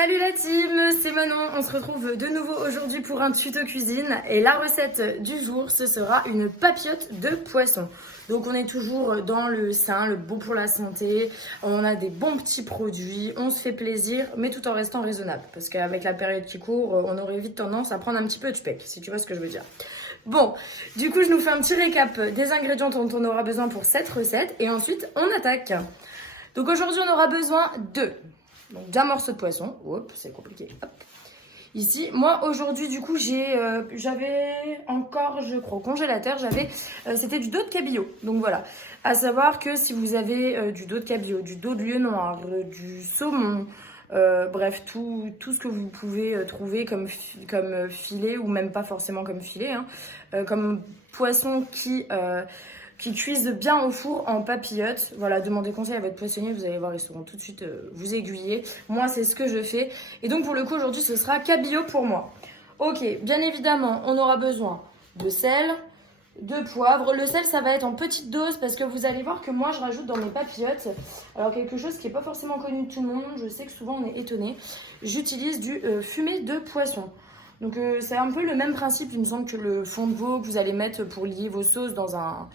Salut la team, c'est Manon, on se retrouve de nouveau aujourd'hui pour un tuto cuisine et la recette du jour ce sera une papillote de poisson. Donc on est toujours dans le sain, le bon pour la santé, on a des bons petits produits, on se fait plaisir mais tout en restant raisonnable parce qu'avec la période qui court on aurait vite tendance à prendre un petit peu de spec si tu vois ce que je veux dire. Bon, du coup je nous fais un petit récap des ingrédients dont on aura besoin pour cette recette et ensuite on attaque. Donc aujourd'hui on aura besoin d'un morceau de poisson. Hop, c'est compliqué. Hop. Ici, moi aujourd'hui du coup j'avais encore, je crois, au congélateur, c'était du dos de cabillaud. Donc voilà, à savoir que si vous avez du dos de cabillaud, du dos de lieu noir, du saumon, bref, tout ce que vous pouvez trouver comme filet, ou même pas forcément comme filet, comme poisson qui cuisent bien au four en papillote. Voilà, demandez conseil à votre poissonnier, vous allez voir, ils sauront tout de suite vous aiguiller. Moi, c'est ce que je fais. Et donc, pour le coup, aujourd'hui, ce sera cabillaud pour moi. Ok, bien évidemment, on aura besoin de sel, de poivre. Le sel, ça va être en petite dose parce que vous allez voir que moi, je rajoute dans mes papillotes, alors quelque chose qui n'est pas forcément connu de tout le monde, je sais que souvent on est étonné, j'utilise du fumé de poisson. Donc c'est un peu le même principe, il me semble, que le fond de veau que vous allez mettre pour lier vos sauces dans un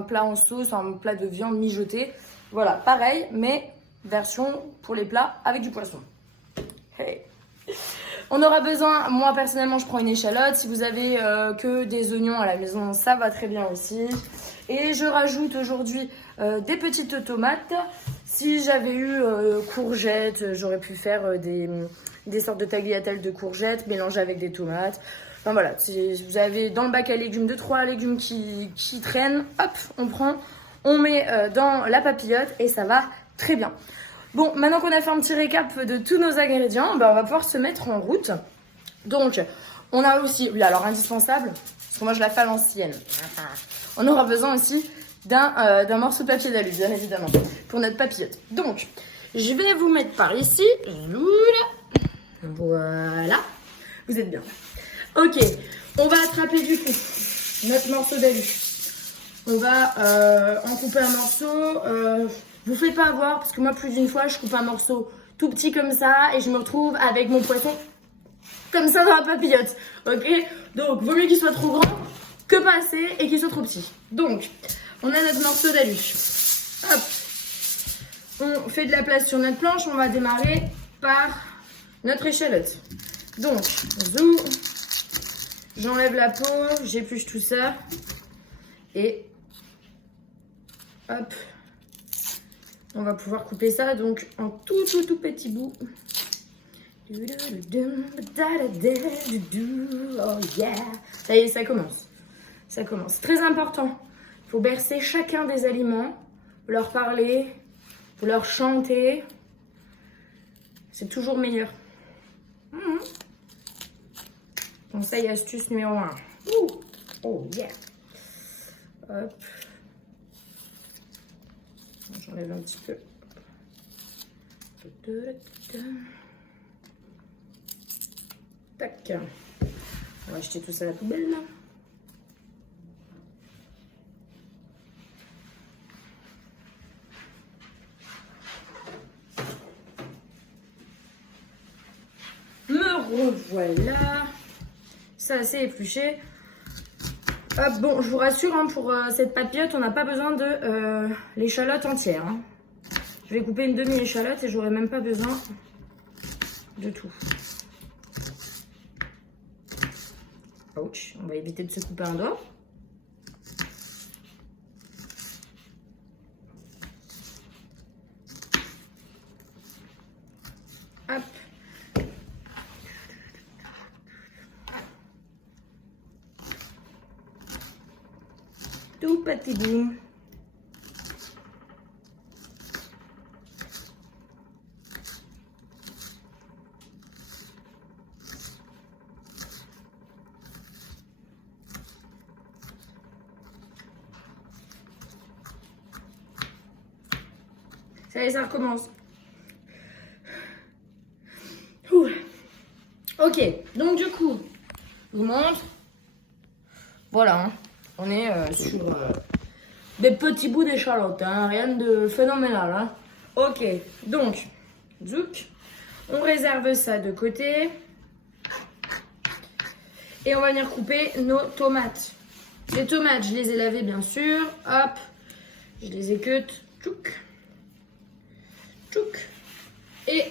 plat en sauce, un plat de viande mijotée. Voilà, pareil, mais version pour les plats avec du poisson. Hey. On aura besoin, moi personnellement je prends une échalote, si vous avez que des oignons à la maison, ça va très bien aussi. Et je rajoute aujourd'hui des petites tomates. Si j'avais eu courgettes, j'aurais pu faire des sortes de tagliatelles de courgettes mélangées avec des tomates. Enfin voilà, si vous avez dans le bac à légumes 2-3 légumes qui traînent, hop, on prend, on met dans la papillote et ça va très bien. Bon, maintenant qu'on a fait un petit récap de tous nos ingrédients, on va pouvoir se mettre en route. Donc, on a aussi, oui, alors indispensable, parce que moi je la fais à l'ancienne. On aura besoin aussi d'un morceau de papier d'alu, bien évidemment, pour notre papillote. Donc, je vais vous mettre par ici. Voilà. Vous êtes bien. Ok, on va attraper du coup notre morceau d'alu. On va en couper un morceau. Vous faites pas avoir, parce que moi, plus d'une fois, je coupe un morceau tout petit comme ça et je me retrouve avec mon poisson comme ça dans la papillote. Ok? Donc, vaut mieux qu'il soit trop grand que pas assez et qu'il soit trop petit. Donc, on a notre morceau d'alu. Hop! On fait de la place sur notre planche. On va démarrer par notre échalote. Donc, zou, j'enlève la peau, j'épluche tout ça. Et hop! On va pouvoir couper ça donc en tout petits bouts. Oh yeah! Ça y est, ça commence. Ça commence. Très important. Il faut bercer chacun des aliments, leur parler, leur chanter. C'est toujours meilleur. Conseil astuce numéro 1. Oh yeah! Hop. J'enlève un petit peu. Tac. On va jeter tout ça à la poubelle. Me revoilà. Ça, c'est épluché. Hop, bon, je vous rassure, pour cette papillote, on n'a pas besoin de l'échalote entière. Je vais couper une demi-échalote et j'aurai même pas besoin de tout. Ouch, on va éviter de se couper un doigt. Hop. Tout petit bout. Ça y est, ça recommence. Ouh. Ok, donc du coup, je vous montre. Voilà, on est sur des petits bouts d'échalote, rien de phénoménal. Ok, donc, zouk. On réserve ça de côté. Et on va venir couper nos tomates. Les tomates, je les ai lavées bien sûr. Hop, je les ai cut. Tchouk. Tchouk. Et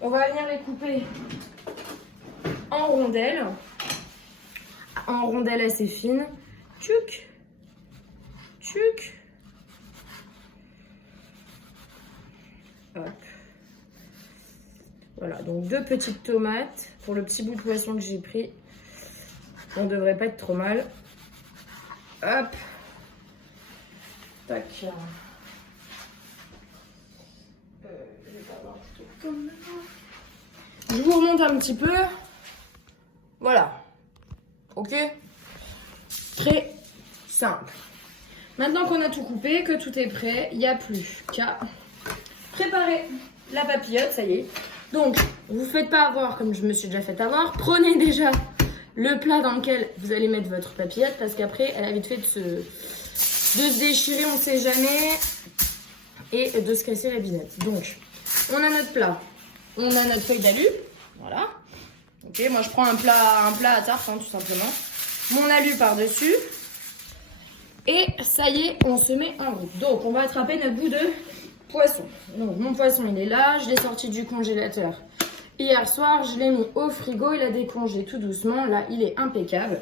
on va venir les couper en rondelles. En rondelles assez fines. Tchouk. Tchouk. Hop. Voilà, donc 2 petites tomates pour le petit bout de poisson que j'ai pris. On ne devrait pas être trop mal. Hop. Tac. Je vais pas avoir tout comme ça. Je vous remonte un petit peu. Voilà. Ok. Très simple. Maintenant qu'on a tout coupé, que tout est prêt, il n'y a plus qu'à préparer la papillote, ça y est. Donc, vous ne vous faites pas avoir comme je me suis déjà fait avoir. Prenez déjà le plat dans lequel vous allez mettre votre papillote parce qu'après, elle a vite fait de se déchirer, on ne sait jamais, et de se casser la binette. Donc, on a notre plat, on a notre feuille d'alu, voilà. Ok, moi je prends un plat à tarte, hein, tout simplement. Mon alu par-dessus. Et ça y est, on se met en route. Donc, on va attraper notre bout de poisson. Donc, mon poisson, il est là. Je l'ai sorti du congélateur hier soir. Je l'ai mis au frigo. Il a décongelé tout doucement. Là, il est impeccable.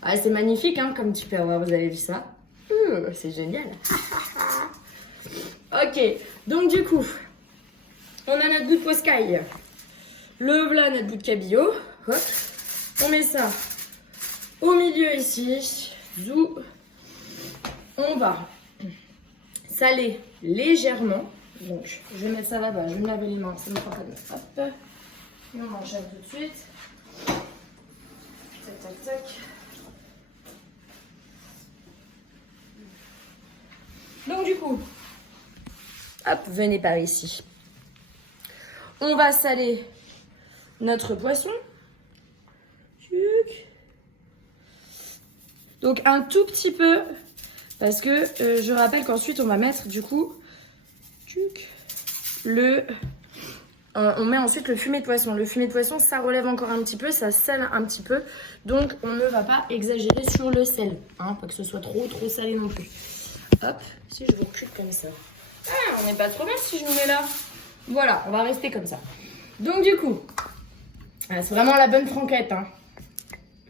Ah, c'est magnifique, hein, comme tu peux avoir. Vous avez vu ça? C'est génial. Ok. Donc, du coup, on a notre bout de poiscaille. Le voilà, notre bout de cabillaud. Hop. On met ça au milieu ici. Zou. On va saler légèrement. Donc, je vais mettre ça là-bas. Je vais me laver les mains. Ça ne me fera pas de mal. Hop. Et on enchaîne tout de suite. Tac, tac, tac. Donc, du coup, hop, venez par ici. On va saler notre poisson. Donc, un tout petit peu. Parce que je rappelle qu'ensuite, on va mettre du coup on met ensuite le fumet de poisson. Le fumet de poisson, ça relève encore un petit peu, ça sale un petit peu. Donc, on ne va pas exagérer sur le sel. Hein, pas que ce soit trop salé non plus. Hop, si je vous recule comme ça. Ah, on n'est pas trop mal si je me mets là. Voilà, on va rester comme ça. Donc, du coup, c'est vraiment la bonne franquette. Hein.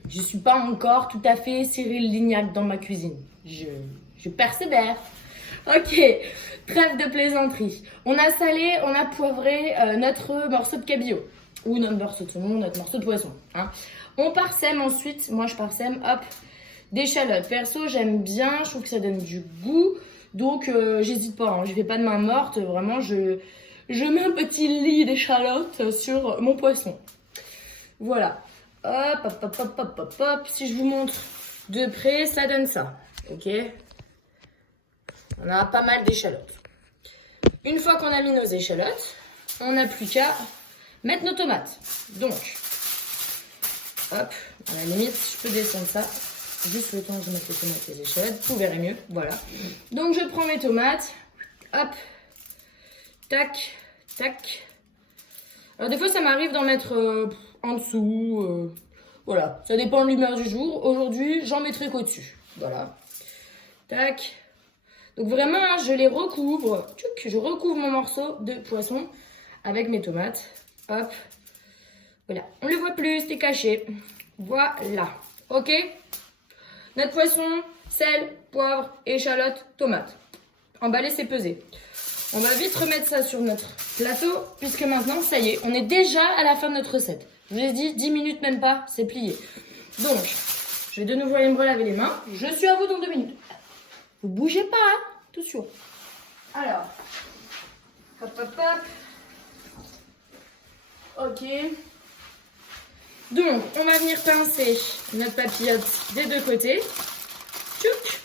Je ne suis pas encore tout à fait Cyril Lignac dans ma cuisine. Je persévère. Ok, trêve de plaisanterie. On a salé, on a poivré notre morceau de cabillaud. Ou notre morceau de saumon, notre morceau de poisson. Hein. On parsème ensuite, moi je parsème, hop, d'échalotes. Perso, j'aime bien, je trouve que ça donne du goût. Donc, j'hésite pas, hein, je fais pas de main morte. Vraiment, je mets un petit lit d'échalotes sur mon poisson. Voilà. Hop, hop, hop, hop, hop, hop, hop. Si je vous montre de près, ça donne ça. Ok. On a pas mal d'échalotes. Une fois qu'on a mis nos échalotes, on n'a plus qu'à mettre nos tomates. Donc, hop, à la limite, je peux descendre ça. Juste le temps de mettre les tomates et les échalotes. Vous verrez mieux, voilà. Donc, je prends mes tomates. Hop. Tac, tac. Alors, des fois, ça m'arrive d'en mettre en dessous. Voilà, ça dépend de l'humeur du jour. Aujourd'hui, j'en mettrai qu'au-dessus. Voilà. Tac. Donc vraiment, hein, je les recouvre. Je recouvre mon morceau de poisson avec mes tomates. Hop. Voilà. On ne le voit plus, c'est caché. Voilà. Ok. Notre poisson, sel, poivre, échalote, tomate. Emballé, c'est pesé. On va vite remettre ça sur notre plateau, puisque maintenant, ça y est, on est déjà à la fin de notre recette. Je vous ai dit, 10 minutes même pas, c'est plié. Donc, je vais de nouveau aller me relaver les mains. Je suis à vous dans 2 minutes. Vous bougez pas, hein, attention. Alors, hop, hop, hop. Ok. Donc, on va venir pincer notre papillote des deux côtés. Tchouk.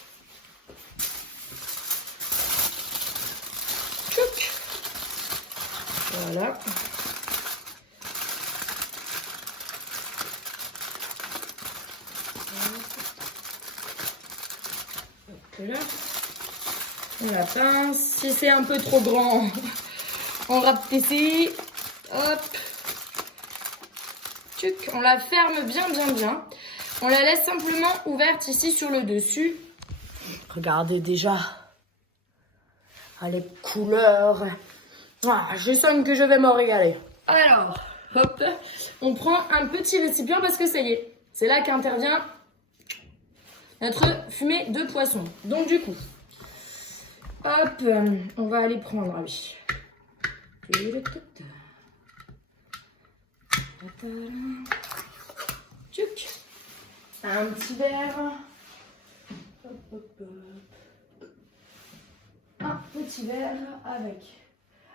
Tchouk. Voilà. Là, on la pince. Si c'est un peu trop grand, on rapetisse. Hop. Tuc, on la ferme bien, bien, bien. On la laisse simplement ouverte ici sur le dessus. Regardez déjà. Ah, les couleurs. Ah, je sens que je vais m'en régaler. Alors, hop, on prend un petit récipient parce que ça y est, c'est là qu'intervient notre fumée de poisson. Donc du coup, hop, on va aller prendre, ah oui. Tchouk. Un petit verre. Hop, hop, hop. Un petit verre avec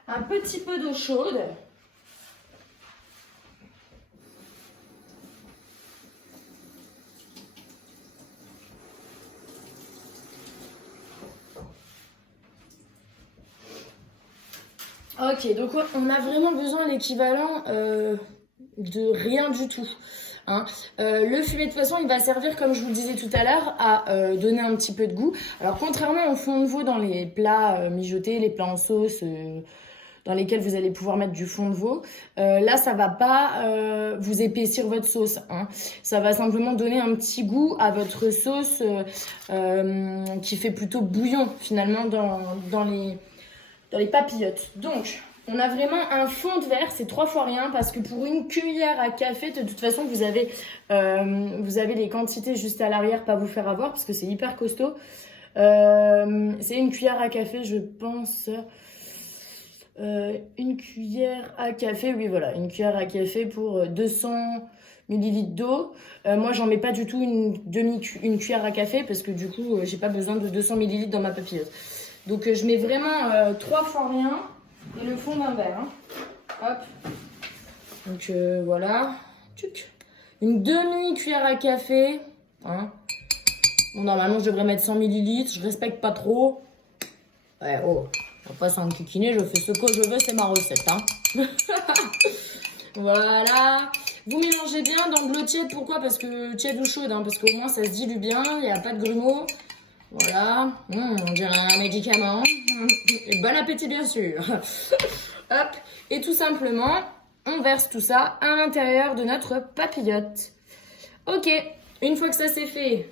un petit peu d'eau chaude. Ok, donc on a vraiment besoin de l'équivalent de rien du tout. Hein. Le fumet de poisson, il va servir, comme je vous le disais tout à l'heure, à donner un petit peu de goût. Alors, contrairement au fond de veau dans les plats mijotés, les plats en sauce, dans lesquels vous allez pouvoir mettre du fond de veau, là, ça va pas vous épaissir votre sauce. Hein. Ça va simplement donner un petit goût à votre sauce qui fait plutôt bouillon, finalement, dans les papillotes. Donc, on a vraiment un fond de verre, c'est 3 fois rien, parce que pour une cuillère à café, de toute façon, vous avez les quantités juste à l'arrière, pas vous faire avoir, parce que c'est hyper costaud. C'est une cuillère à café, je pense. Une cuillère à café, oui, voilà, une cuillère à café pour 200 millilitres d'eau. Moi, j'en mets pas du tout une cuillère à café, parce que du coup, j'ai pas besoin de 200 millilitres dans ma papillote. Donc, je mets vraiment 3 fois rien et le fond d'un verre. Hein. Hop. Donc, voilà. Tchouc. Une demi-cuillère à café. Hein. Bon, normalement, je devrais mettre 100 millilitres. Je respecte pas trop. Ouais, oh. On va pas s'enquiquiner. Je fais ce que je veux. C'est ma recette. Hein. Voilà. Vous mélangez bien dans de l'eau tiède. Pourquoi? Parce que tiède ou chaude. Hein, parce qu'au moins, ça se dilue bien. Il n'y a pas de grumeaux. Voilà, on dirait un médicament. Et bon appétit bien sûr. Hop, et tout simplement, on verse tout ça à l'intérieur de notre papillote. Ok, une fois que ça c'est fait,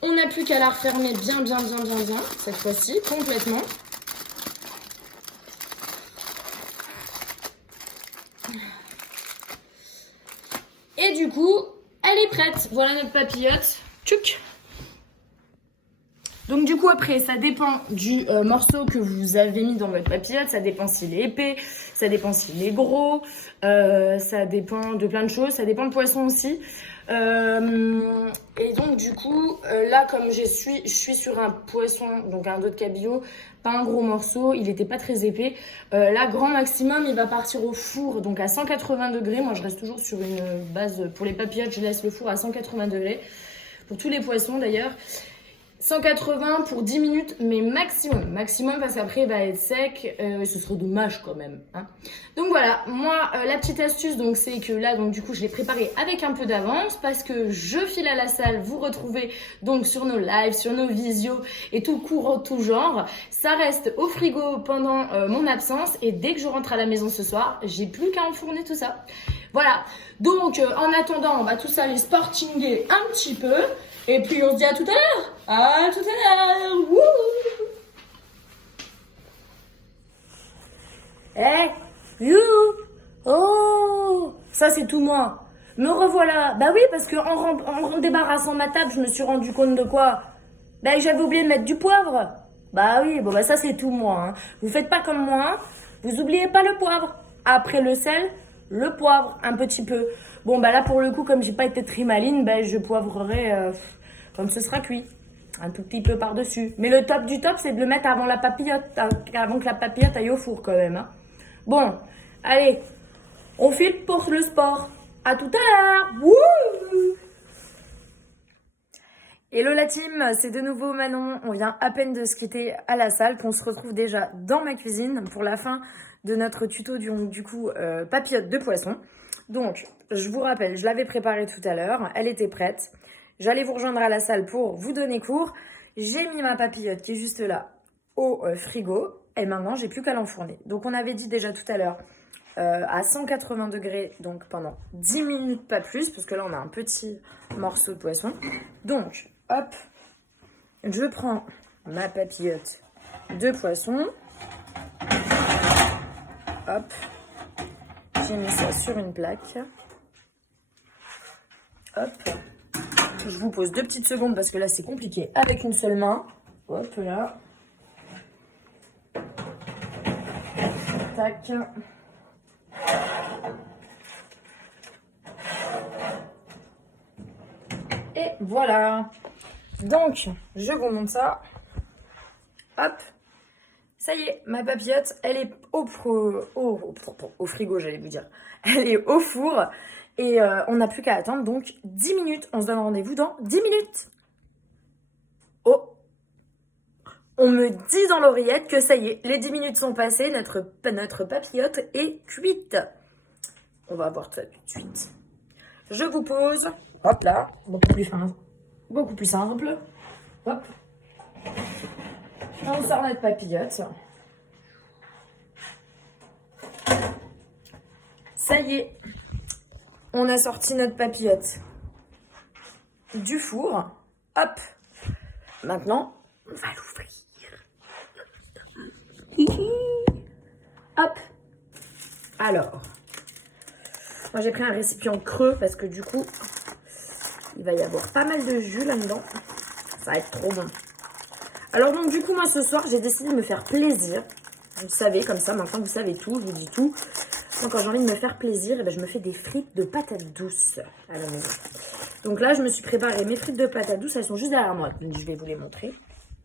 on n'a plus qu'à la refermer bien, cette fois-ci, complètement. Et du coup, elle est prête. Voilà notre papillote. Tchouk. Donc du coup après ça dépend du morceau que vous avez mis dans votre papillote, ça dépend s'il est épais, ça dépend s'il est gros, ça dépend de plein de choses, ça dépend le poisson aussi. Et donc du coup là comme je suis sur un poisson, donc un dos de cabillaud, pas un gros morceau, il était pas très épais. Là grand maximum il va partir au four donc à 180 degrés, moi je reste toujours sur une base, pour les papillotes je laisse le four à 180 degrés. Pour tous les poissons d'ailleurs, 180 pour 10 minutes, mais maximum parce qu'après il va être sec, ce serait dommage quand même. Hein. Donc voilà, moi la petite astuce donc c'est que là donc du coup je l'ai préparé avec un peu d'avance parce que je file à la salle, vous retrouvez donc sur nos lives, sur nos visios et tout court, tout genre. Ça reste au frigo pendant mon absence et dès que je rentre à la maison ce soir, j'ai plus qu'à enfourner tout ça. Voilà, donc en attendant on va tous aller sportinguer un petit peu et puis on se dit à tout à l'heure. À tout à l'heure. Wouh. You. Oh, ça c'est tout moi. Me revoilà. Bah oui, parce que en débarrassant ma table, je me suis rendu compte de quoi? Bah j'avais oublié de mettre du poivre. Bah oui, bon bah ça c'est tout moi. Hein. Vous faites pas comme moi. Vous oubliez pas le poivre. Après le sel, le poivre un petit peu. Bon bah là pour le coup, comme j'ai pas été très maline, bah je poivrerai comme ce sera cuit. Un tout petit peu par-dessus. Mais le top du top, c'est de le mettre avant la papillote, avant que la papillote aille au four quand même. Hein. Bon, allez, on file pour le sport. À tout à l'heure. Wouh. Hello la team, c'est de nouveau Manon. On vient à peine de se quitter à la salle, qu'on se retrouve déjà dans ma cuisine pour la fin de notre tuto du coup papillote de poisson. Donc, je vous rappelle, je l'avais préparée tout à l'heure, elle était prête. J'allais vous rejoindre à la salle pour vous donner cours. J'ai mis ma papillote qui est juste là au frigo. Et maintenant, j'ai plus qu'à l'enfourner. Donc, on avait dit déjà tout à l'heure, à 180 degrés, donc pendant 10 minutes, pas plus, parce que là, on a un petit morceau de poisson. Donc, hop, je prends ma papillote de poisson. Hop, j'ai mis ça sur une plaque. Hop, je vous pose 2 petites secondes parce que là, c'est compliqué avec une seule main. Hop, là. Tac. Et voilà. Donc, je vous montre ça. Hop. Ça y est, ma papillote, elle est au frigo, j'allais vous dire. Elle est au four. Et on n'a plus qu'à attendre donc 10 minutes. On se donne rendez-vous dans 10 minutes. Oh! On me dit dans l'oreillette que ça y est, les 10 minutes sont passées, notre papillote est cuite. On va voir ça tout de suite. Je vous pose, hop là, beaucoup plus simple. Hop. On sort notre papillote. Ça y est, on a sorti notre papillote du four. Hop. Maintenant, on va l'ouvrir. Hop. Alors, moi j'ai pris un récipient creux parce que du coup, il va y avoir pas mal de jus là-dedans. Ça va être trop bon. Alors donc du coup, moi ce soir, j'ai décidé de me faire plaisir. Vous savez, comme ça, maintenant vous savez tout, je vous dis tout. Moi, quand j'ai envie de me faire plaisir, eh ben, je me fais des frites de patates douces à la maison. Donc là, je me suis préparé mes frites de patates douces. Elles sont juste derrière moi. Donc, je vais vous les montrer.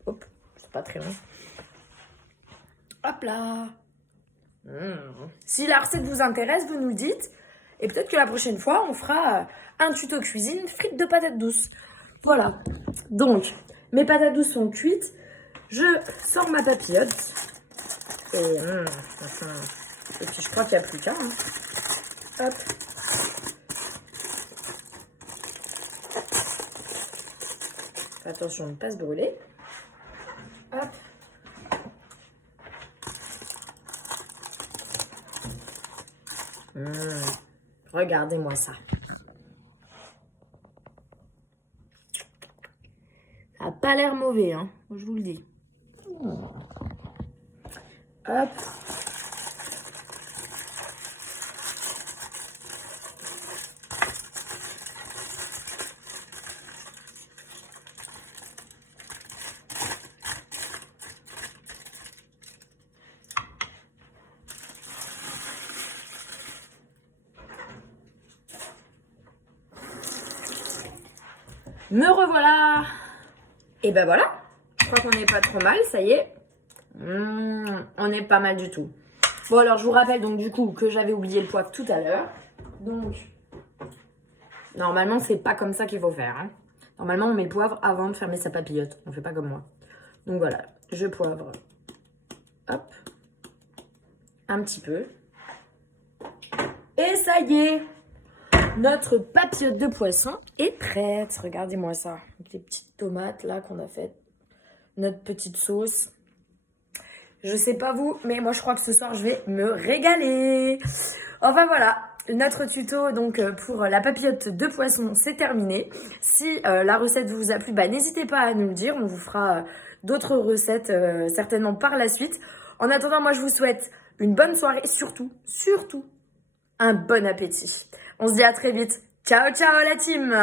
Hop, c'est pas très long. Hop là. Si la recette vous intéresse, vous nous le dites. Et peut-être que la prochaine fois, on fera un tuto cuisine frites de patates douces. Voilà. Donc, mes patates douces sont cuites. Je sors ma papillote. Et puis, je crois qu'il n'y a plus qu'à. Hein. Hop. Attention de ne pas se brûler. Hop. Regardez-moi ça. Ça n'a pas l'air mauvais, hein, je vous le dis. Hop. Me revoilà. Et ben voilà, je crois qu'on n'est pas trop mal, ça y est. On est pas mal du tout. Bon alors je vous rappelle donc du coup que j'avais oublié le poivre tout à l'heure. Donc, normalement c'est pas comme ça qu'il faut faire. Hein. Normalement on met le poivre avant de fermer sa papillote. On fait pas comme moi. Donc voilà, je poivre. Hop. Un petit peu. Et ça y est. Notre papillote de poisson est prête. Regardez-moi ça. Avec les petites tomates là qu'on a faites. Notre petite sauce. Je sais pas vous, mais moi je crois que ce soir je vais me régaler. Enfin voilà, notre tuto donc pour la papillote de poisson c'est terminé. Si la recette vous a plu, bah, n'hésitez pas à nous le dire. On vous fera d'autres recettes certainement par la suite. En attendant, moi je vous souhaite une bonne soirée et surtout un bon appétit. On se dit à très vite. Ciao, ciao la team!